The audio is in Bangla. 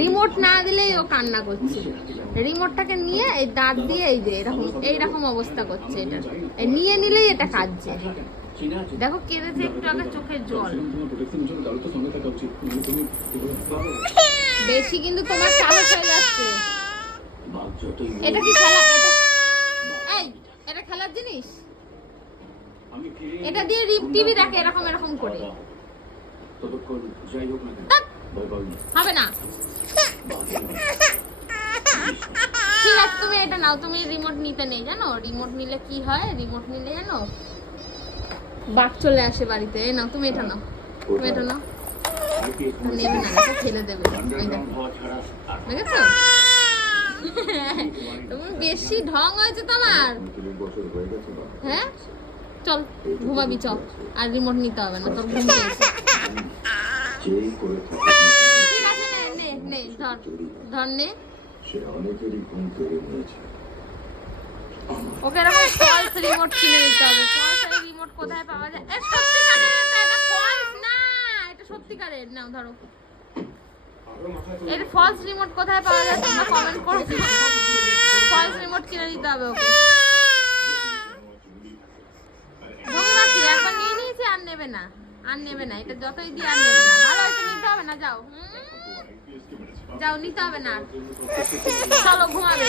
রিমোট না দিলেই ও কান্না করছে। রিমোটটাকে নিয়ে এই দাঁত দিয়ে এই যে এইরকম অবস্থা করছে। এটা নিয়ে নিলেই এটা কাঁদছে। দেখো কেঁদেছে একটু আগে, চোখের জল। বেশি কিন্তু তোমার সাহস হয়ে যাচ্ছে। এটা কি খেলা? এটা খেলার জিনিস? এটা দিয়ে টিভি দেখে এরকম করে। হবে না। ঠিক আছে, তুমি এটা নাও। তুমি রিমোট নিতে নেই জানো? রিমোট নিলে কি হয়? রিমোট নিলে জানো বাঘ চলে আসে বাড়িতে। নাও তুমি এটা নাও, তুমি এটা নাও। নেবে না, এটা ফেলে দেবে। দেখেছো? তুমি বেশি ঢং হয়েছে তোমার। হ্যাঁ চল ঘুমাবি, চল। আর রিমোট নিতে হবে না, তোর ঘুম পেয়েছে। ঠিক আছে, নে ধর নে। ওকে এরকম ফলস রিমোট কিনে দিতে হবে। ফলস রিমোট কোথায় পাওয়া যায়? সত্যিকারের এটা ফলস না, এটা সত্যিকারের। নাও ধরো। এর ফলস রিমোট কোথায় পাওয়া যায় তোমরা কমেন্ট করো। ফলস রিমোট কিনে দিতে হবে ওকে। একবার নিয়ে নিয়েছি, আর নেবে না। এটা যতই দিয়ে আর নেবে না। ভালো হয়েছে, নিতে হবে না। যাও নিতে হবে না। চলো ঘুমাবে।